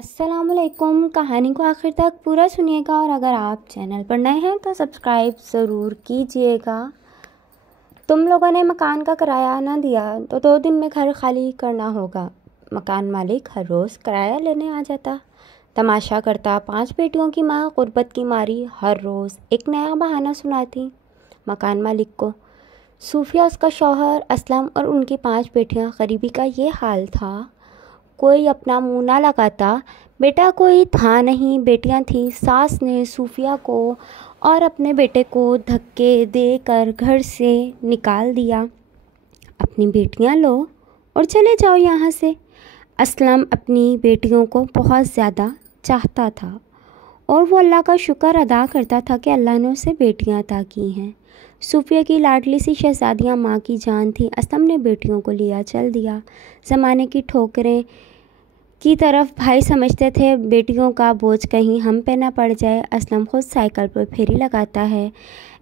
अस्सलामुअलैकुम। कहानी को आखिर तक पूरा सुनिएगा और अगर आप चैनल पर नए हैं तो सब्सक्राइब ज़रूर कीजिएगा। तुम लोगों ने मकान का किराया ना दिया तो 2 दिन में घर खाली करना होगा। मकान मालिक हर रोज़ किराया लेने आ जाता, तमाशा करता। 5 बेटियों की माँ गुर्बत की मारी हर रोज़ एक नया बहाना सुनाती मकान मालिक को। सूफिया, उसका शौहर, असलम और उनकी 5 बेटियाँ। गरीबी का ये हाल था, कोई अपना मुंह ना लगाता। बेटा कोई था नहीं, बेटियां थीं। सास ने सूफिया को और अपने बेटे को धक्के देकर घर से निकाल दिया। अपनी बेटियां लो और चले जाओ यहाँ से। असलम अपनी बेटियों को बहुत ज़्यादा चाहता था और वो अल्लाह का शुक्र अदा करता था कि अल्लाह ने उसे बेटियां अता की हैं। सूफिया की लाडली सी शहजादियाँ माँ की जान थी। असलम ने बेटियों को लिया चल दिया। ज़माने की ठोकरें की तरफ भाई समझते थे बेटियों का बोझ कहीं हम पे ना पड़ जाए। असलम खुद साइकिल पर फेरी लगाता है,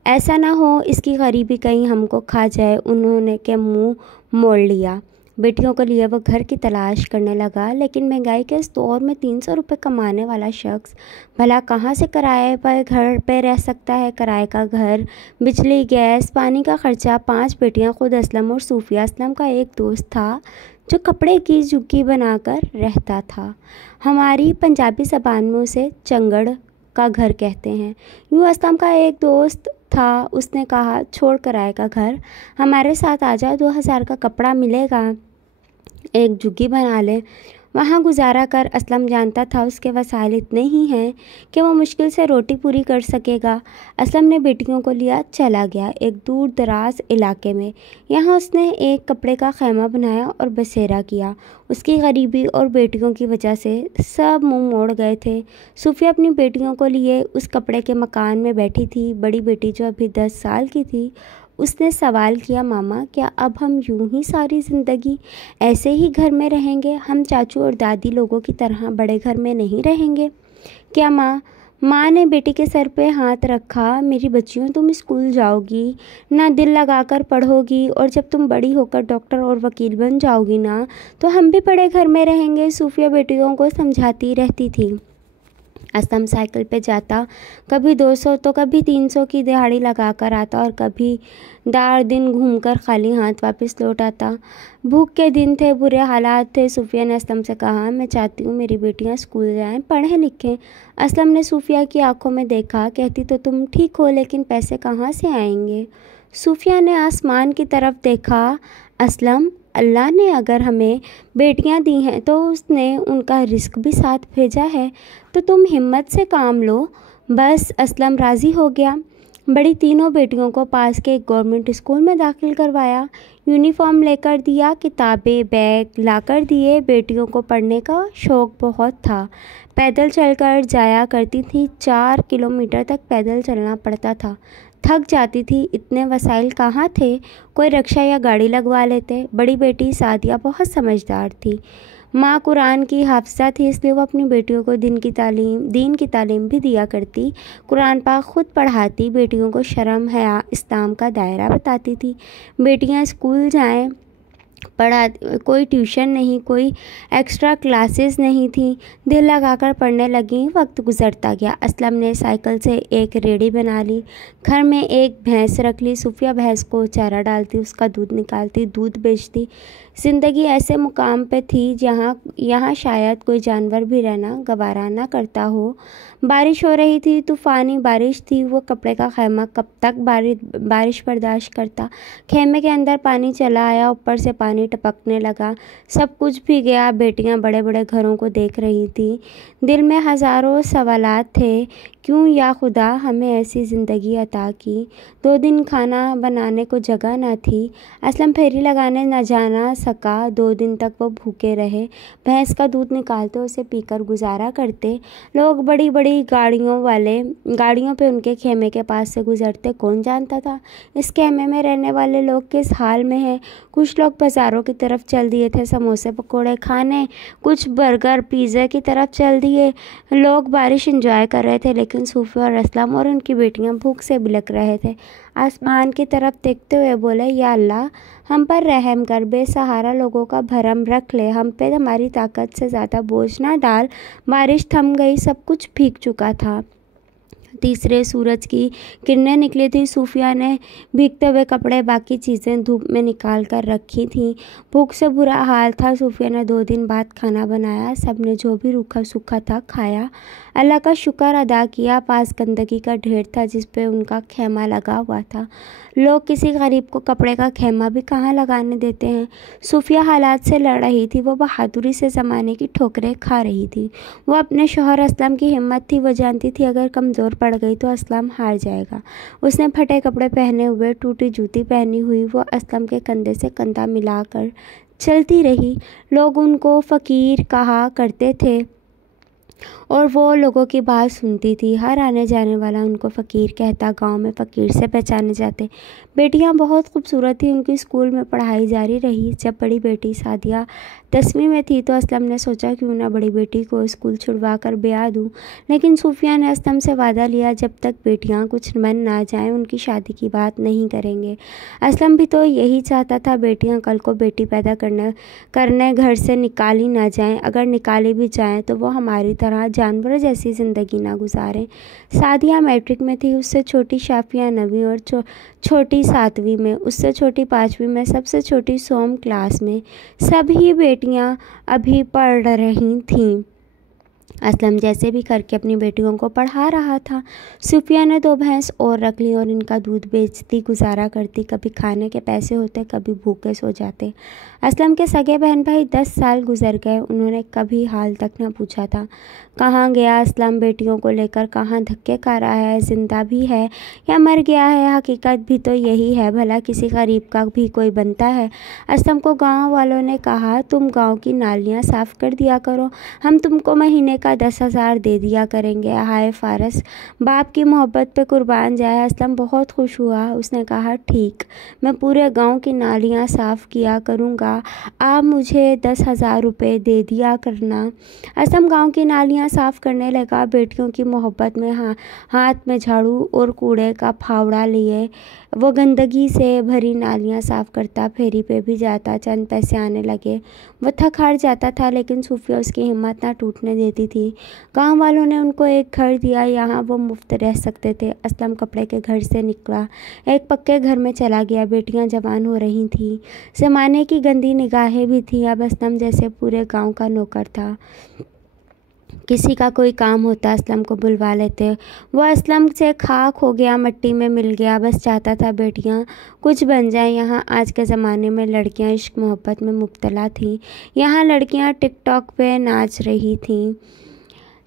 ऐसा ना हो इसकी गरीबी कहीं हमको खा जाए। उन्होंने के मुंह मोड़ लिया। बेटियों के लिए वो घर की तलाश करने लगा, लेकिन महंगाई के इस दौर में 300 रुपये कमाने वाला शख्स भला कहाँ से किराए पर घर पे रह सकता है। किराए का घर, बिजली, गैस, पानी का खर्चा। 5 बेटियां, खुद असलम और सूफिया। असलम का एक दोस्त था जो कपड़े की झुग्गी बनाकर रहता था। हमारी पंजाबी ज़बान में उसे चंगड़ का घर कहते हैं। यूँ असलम का एक दोस्त था, उसने कहा छोड़ किराए का घर, हमारे साथ आ जा, 2000 का कपड़ा मिलेगा, एक झुग्गी बना ले, वहाँ गुजारा कर। असलम जानता था उसके वसाइल इतने ही हैं कि वो मुश्किल से रोटी पूरी कर सकेगा। असलम ने बेटियों को लिया चला गया एक दूर दराज इलाके में। यहाँ उसने एक कपड़े का खैमा बनाया और बसेरा किया। उसकी गरीबी और बेटियों की वजह से सब मुंह मोड़ गए थे। सूफिया अपनी बेटियों को लिए उस कपड़े के मकान में बैठी थी। बड़ी बेटी जो अभी 10 साल की थी, उसने सवाल किया, मामा क्या अब हम यूं ही सारी ज़िंदगी ऐसे ही घर में रहेंगे? हम चाचू और दादी लोगों की तरह बड़े घर में नहीं रहेंगे क्या माँ? माँ ने बेटी के सर पे हाथ रखा। मेरी बच्चियों, तुम स्कूल जाओगी ना, दिल लगाकर पढ़ोगी, और जब तुम बड़ी होकर डॉक्टर और वकील बन जाओगी ना, तो हम भी बड़े घर में रहेंगे। सूफिया बेटियों को समझाती रहती थी। असलम साइकिल पे जाता, कभी 200 तो कभी 300 की दिहाड़ी लगा कर आता और कभी 4 दिन घूमकर खाली हाथ वापस लौट आता। भूख के दिन थे, बुरे हालात थे। सूफिया ने असलम से कहा, मैं चाहती हूँ मेरी बेटियाँ स्कूल जाएं, पढ़ें लिखें। असलम ने सूफिया की आंखों में देखा, कहती तो तुम ठीक हो, लेकिन पैसे कहाँ से आएंगे? सूफिया ने आसमान की तरफ देखा। असलम, अल्लाह ने अगर हमें बेटियां दी हैं तो उसने उनका रिस्क भी साथ भेजा है, तो तुम हिम्मत से काम लो। बस असलम राज़ी हो गया। बड़ी तीनों बेटियों को पास के एक गवर्नमेंट स्कूल में दाखिल करवाया। यूनिफॉर्म लेकर दिया, किताबें बैग लाकर दिए। बेटियों को पढ़ने का शौक़ बहुत था। पैदल चलकर जाया करती थी। 4 किलोमीटर तक पैदल चलना पड़ता था। थक जाती थी, इतने वसाइल कहाँ थे, कोई रिक्शा या गाड़ी लगवा लेते। बड़ी बेटी सादिया बहुत समझदार थी। माँ कुरान की हाफिज़ा थी, इसलिए वो अपनी बेटियों को दीन की तालीम भी दिया करती। कुरान पाक खुद पढ़ाती, बेटियों को शर्म हया इस्लाम का दायरा बताती थी। बेटियाँ स्कूल जाएं, पढ़ा, कोई ट्यूशन नहीं, कोई एक्स्ट्रा क्लासेस नहीं थी। दिल लगाकर पढ़ने लगी। वक्त गुजरता गया। असलम ने साइकिल से एक रेडी बना ली। घर में एक भैंस रख ली। सूफिया भैंस को चारा डालती, उसका दूध निकालती, दूध बेचती। ज़िंदगी ऐसे मुकाम पे थी जहाँ यहाँ शायद कोई जानवर भी रहना गवारा ना करता हो। बारिश हो रही थी, तूफ़ानी बारिश थी। वो कपड़े का खैमा कब तक बारिश बर्दाश्त करता? खेमे के अंदर पानी चला आया, ऊपर से पानी टपकने लगा। सब कुछ भी गया। बेटियां बड़े बड़े घरों को देख रही थी। दिल में हज़ारों सवालात थे। क्यों या खुदा हमें ऐसी ज़िंदगी अता की? 2 दिन खाना बनाने को जगह ना थी। असलम फेरी लगाने न जाना सका। 2 दिन तक वो भूखे रहे। भैंस का दूध निकालते, उसे पीकर गुजारा करते। लोग बड़ी बड़ी गाड़ियों पे उनके खेमे के पास से गुजरते। कौन जानता था इस खेमे में रहने वाले लोग किस हाल में हैं। कुछ लोग बाज़ारों की तरफ चल दिए थे समोसे पकोड़े खाने, कुछ बर्गर पिज़्ज़ा की तरफ चल दिए। लोग बारिश एंजॉय कर रहे थे, लेकिन सूफिया और असलम और उनकी बेटियां भूख से बिलख रहे थे। आसमान की तरफ देखते हुए बोले, या अल्लाह हम पर रहम कर, बेसहारा लोगों का भरम रख ले, हम पे हमारी ताकत से ज़्यादा बोझ ना डाल। बारिश थम गई, सब कुछ भीग चुका था। तीसरे सूरज की किरणें निकली थी। सूफिया ने भीगते हुए कपड़े, बाकी चीज़ें धूप में निकाल कर रखी थीं। भूख से बुरा हाल था। सूफिया ने 2 दिन बाद खाना बनाया। सब ने जो भी रूखा सूखा था खाया, अल्लाह का शुक्र अदा किया। पास गंदगी का ढेर था जिस पे उनका खेमा लगा हुआ था। लोग किसी गरीब को कपड़े का खेमा भी कहाँ लगाने देते हैं। सूफिया हालात से लड़ रही थी। वो बहादुरी से ज़माने की ठोकरें खा रही थी। वो अपने शौहर असलम की हिम्मत थी। वो जानती थी अगर कमज़ोर पड़ गई तो असलम हार जाएगा। उसने फटे कपड़े पहने हुए, टूटी जूती पहनी हुई, वो असलम के कंधे से कंधा मिलाकर चलती रही। लोग उनको फ़कीर कहा करते थे और वो लोगों की बात सुनती थी। हर आने जाने वाला उनको फ़कीर कहता। गांव में फ़कीर से पहचाने जाते। बेटियां बहुत खूबसूरत थी। उनकी स्कूल में पढ़ाई जारी रही। जब बड़ी बेटी सादिया 10वीं में थी तो असलम ने सोचा क्यों ना बड़ी बेटी को स्कूल छुड़वा कर ब्याह दूँ, लेकिन सूफिया ने असलम से वादा लिया जब तक बेटियाँ कुछ बन ना जाएं उनकी शादी की बात नहीं करेंगे। असलम भी तो यही चाहता था, बेटियाँ कल को बेटी पैदा करने घर से निकाली ना जाएं। अगर निकाली भी जाएं तो वो हमारी तरह जानवरों जैसी ज़िंदगी ना गुजारें। सादिया मैट्रिक में थी। उससे छोटी शाफिया 9वीं और छोटी 7वीं में, उससे छोटी 5वीं में, सबसे छोटी सोम क्लास में। सभी बेटियां अभी पढ़ रही थीं। असलम जैसे भी करके अपनी बेटियों को पढ़ा रहा था। सूफिया ने 2 भैंस और रख ली और इनका दूध बेचती गुजारा करती। कभी खाने के पैसे होते, कभी भूखे सो जाते। असलम के सगे बहन भाई 10 साल गुजर गए। उन्होंने कभी हाल तक न पूछा था। कहाँ गया असलम बेटियों को लेकर, कहाँ धक्के खा रहा है, जिंदा भी है या मर गया है। हकीकत भी तो यही है, भला किसी गरीब का भी कोई बनता है। असलम को गाँव वालों ने कहा, तुम गाँव की नालियाँ साफ़ कर दिया करो, हम तुमको महीने का 10,000 दे दिया करेंगे। हाय फारस, बाप की मोहब्बत पे कुर्बान जाए। असलम बहुत खुश हुआ। उसने कहा, ठीक, मैं पूरे गांव की नालियां साफ़ किया करूंगा, आप मुझे 10,000 रुपये दे दिया करना। असलम गांव की नालियां साफ़ करने लगा। बेटियों की मोहब्बत में हाथ में झाड़ू और कूड़े का फावड़ा लिए वो गंदगी से भरी नालियां साफ़ करता। फेरी पे भी जाता। चंद पैसे आने लगे। वो थक हार जाता था, लेकिन सूफिया उसकी हिम्मत ना टूटने देती थी। गांव वालों ने उनको एक घर दिया, यहाँ वो मुफ्त रह सकते थे। असलम कपड़े के घर से निकला, एक पक्के घर में चला गया। बेटियां जवान हो रही थीं। ज़माने की गंदी निगाहें भी थीं। अब असलम जैसे पूरे गांव का नौकर था। किसी का कोई काम होता असलम को बुलवा लेते। वो असलम से खाक हो गया, मिट्टी में मिल गया। बस चाहता था बेटियां कुछ बन जाएं। यहाँ आज के ज़माने में लड़कियां इश्क मोहब्बत में मुब्तला थीं। यहाँ लड़कियां टिकटॉक पे नाच रही थीं।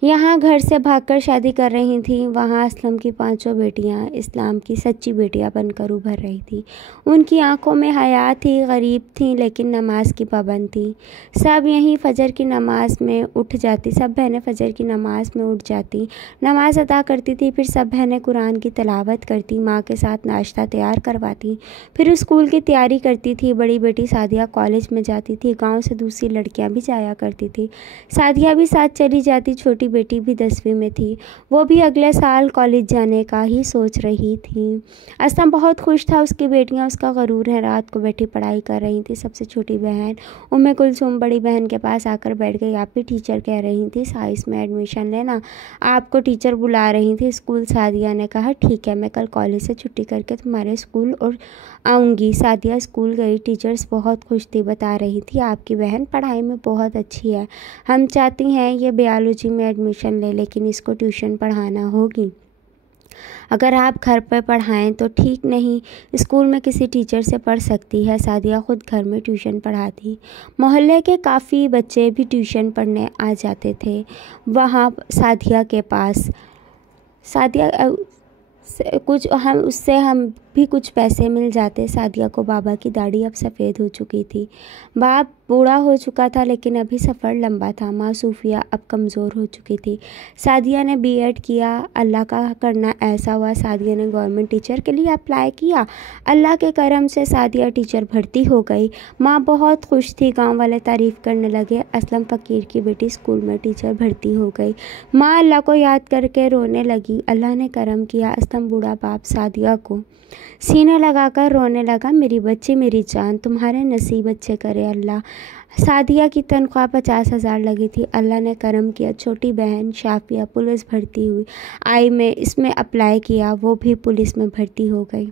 यहाँ घर से भागकर शादी कर रही थीं। वहाँ असलम की 5 बेटियाँ इस्लाम की सच्ची बेटियाँ बनकर उभर रही थीं। उनकी आंखों में हया थी। गरीब थीं लेकिन नमाज की पाबंद थीं। सब यहीं फजर की नमाज में उठ जाती। सब बहनें फजर की नमाज में उठ जाती, नमाज अदा करती थी। फिर सब बहनें कुरान की तिलावत करती, माँ के साथ नाश्ता तैयार करवाती, फिर स्कूल की तैयारी करती थी। बड़ी बेटी सादिया कॉलेज में जाती थी। गाँव से दूसरी लड़कियाँ भी जाया करती थी। सादिया भी साथ चली जाती। छोटी बेटी भी 10वीं में थी। वो भी अगले साल कॉलेज जाने का ही सोच रही थी। असलम बहुत खुश था। उसकी बेटियां उसका गरूर है। रात को बैठी पढ़ाई कर रही थी। सबसे छोटी बहन उम्मे कुलसूम बड़ी बहन के पास आकर बैठ गई। आप भी टीचर कह रही थी साइंस में एडमिशन लेना, आपको टीचर बुला रही थी स्कूल। सादिया ने कहा, ठीक है, मैं कल कॉलेज से छुट्टी करके तुम्हारे स्कूल और आऊँगी। सादिया स्कूल गई। टीचर्स बहुत खुश थी। बता रही थी, आपकी बहन पढ़ाई में बहुत अच्छी है, हम चाहती हैं ये बायोलॉजी में एडमिशन ले, लेकिन इसको ट्यूशन पढ़ाना होगी। अगर आप घर पर पढ़ाएं तो ठीक, नहीं स्कूल में किसी टीचर से पढ़ सकती है। सादिया खुद घर में ट्यूशन पढ़ाती। मोहल्ले के काफ़ी बच्चे भी ट्यूशन पढ़ने आ जाते थे वहाँ सादिया के पास। सादिया उससे हम भी कुछ पैसे मिल जाते। सादिया को बाबा की दाढ़ी अब सफ़ेद हो चुकी थी। बाप बूढ़ा हो चुका था, लेकिन अभी सफ़र लंबा था। माँ सूफिया अब कमज़ोर हो चुकी थी। सादिया ने बीएड किया। अल्लाह का करना ऐसा हुआ, सादिया ने गवर्नमेंट टीचर के लिए अप्लाई किया। अल्लाह के करम से सादिया टीचर भर्ती हो गई। माँ बहुत खुश थी। गांव वाले तारीफ़ करने लगे। असलम फ़कीर की बेटी स्कूल में टीचर भर्ती हो गई। माँ अल्लाह को याद करके रोने लगी। अल्लाह ने करम किया। असलम बूढ़ा बाप सादिया को सीने लगाकर रोने लगा, मेरी बच्ची मेरी जान, तुम्हारे नसीब अच्छे करे अल्लाह। सादिया की तनख्वाह 50,000 लगी थी। अल्लाह ने करम किया, छोटी बहन शाफिया पुलिस भर्ती हुई। आई में इसमें अप्लाई किया, वो भी पुलिस में भर्ती हो गई।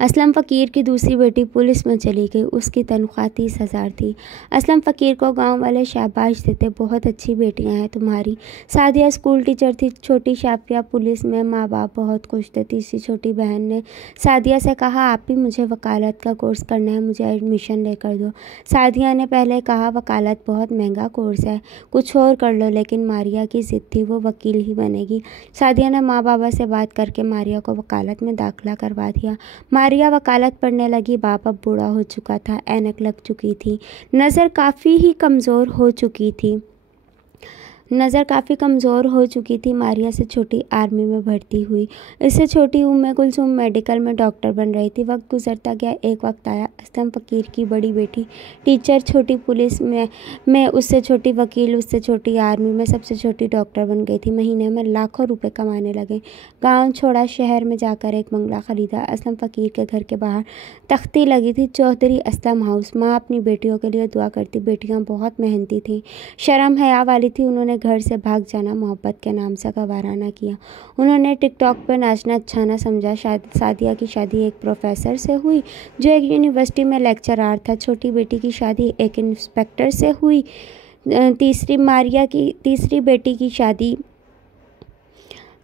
असलम फ़कीर की दूसरी बेटी पुलिस में चली गई, उसकी तनख्वाह 30,000 थी। असलम फ़कीर को गांव वाले शाबाश देते, बहुत अच्छी बेटियां हैं तुम्हारी। सादिया स्कूल टीचर थी, छोटी शाफिया पुलिस में। माँ बाप बहुत खुश थे। तीसरी छोटी बहन ने सादिया से कहा, आप भी मुझे वकालत का कोर्स करना है, मुझे एडमिशन लेकर दो। सादिया ने पहले कहा, वकालत बहुत महंगा कोर्स है, कुछ और कर लो, लेकिन मारिया की ज़िद थी, वो वकील ही बनेगी। सादिया ने माँ बाबा से बात करके मारिया को वकालत में दाखिला करवा दिया। मारिया वकालत पढ़ने लगी। बाप अब बूढ़ा हो चुका था, ऐनक लग चुकी थी, नज़र काफ़ी कमज़ोर हो चुकी थी। मारिया से छोटी आर्मी में भर्ती हुई। इससे छोटी उम्मे कुलसूम मेडिकल में डॉक्टर बन रही थी। वक्त गुजरता गया, एक वक्त आया असलम फ़कीर की बड़ी बेटी टीचर, छोटी पुलिस में उससे छोटी वकील, उससे छोटी आर्मी में, सबसे छोटी डॉक्टर बन गई थी। महीने में लाखों रुपए कमाने लगे। गाँव छोड़ा, शहर में जाकर एक बंगला ख़रीदा। असलम फ़कीर के घर के बाहर तख्ती लगी थी, चौधरी असलम हाउस। माँ अपनी बेटियों के लिए दुआ करती। बेटियाँ बहुत मेहनती थीं, शर्म हया वाली थी। उन्होंने घर से भाग जाना मोहब्बत के नाम से गवारा ना किया। उन्होंने टिकटॉक पर नाचना अच्छा ना समझा। सादिया की शादी एक प्रोफेसर से हुई जो एक यूनिवर्सिटी में लेक्चरार था। छोटी बेटी की शादी एक इंस्पेक्टर से हुई। तीसरी बेटी की शादी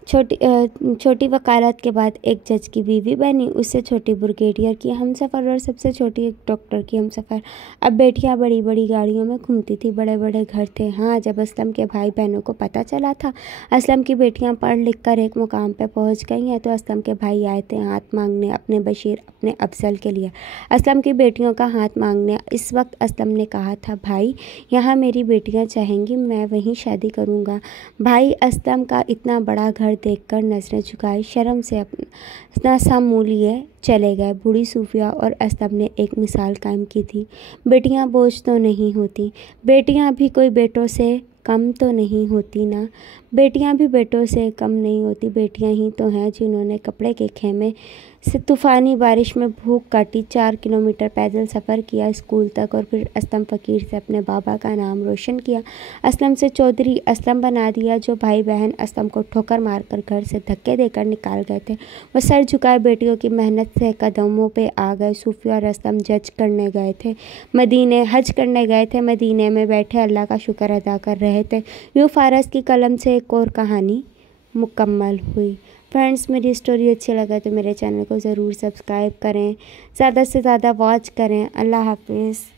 छोटी वकालत के बाद एक जज की बीवी बनी, उससे छोटी ब्रिगेडियर की हमसफ़र और सबसे छोटी एक डॉक्टर की हमसफ़र। अब बेटियां बड़ी बड़ी गाड़ियों में घूमती थी, बड़े बड़े घर थे। हाँ, जब असलम के भाई बहनों को पता चला था असलम की बेटियां पढ़ लिख कर एक मुकाम पर पहुंच गई हैं, तो असलम के भाई आए थे हाथ मांगने, अपने बशीर, अपने अफजल के लिए असलम की बेटियों का हाथ मांगने। इस वक्त असलम ने कहा था, भाई यहाँ मेरी बेटियाँ चाहेंगी, मैं वहीं शादी करूँगा। भाई असलम का इतना बड़ा घर देखकर नजरें झुकाई, शर्म से अपना सामूलिए चले गए। बूढ़ी सूफिया और असलम ने एक मिसाल कायम की थी, बेटियां बोझ तो नहीं होती, बेटियां भी कोई बेटों से कम तो नहीं होती ना, बेटियां भी बेटों से कम नहीं होती। बेटियां ही तो हैं जिन्होंने कपड़े के खेमे से तूफ़ानी बारिश में भूख काटी, 4 किलोमीटर पैदल सफ़र किया स्कूल तक, और फिर असलम फ़कीर से अपने बाबा का नाम रोशन किया। असलम से चौधरी असलम बना दिया। जो भाई बहन असलम को ठोकर मारकर घर से धक्के देकर निकाल गए थे, वो सर झुकाए बेटियों की मेहनत से कदमों पे आ गए। सूफिया और असलम हज करने गए थे, मदीने में बैठे अल्लाह का शुक्र अदा कर रहे थे। यूँ फ़ारस की कलम से एक और कहानी मुकम्मल हुई। फ्रेंड्स, मेरी स्टोरी अच्छी लगा तो मेरे चैनल को ज़रूर सब्सक्राइब करें, ज़्यादा से ज़्यादा वॉच करें। अल्लाह हाफिज़।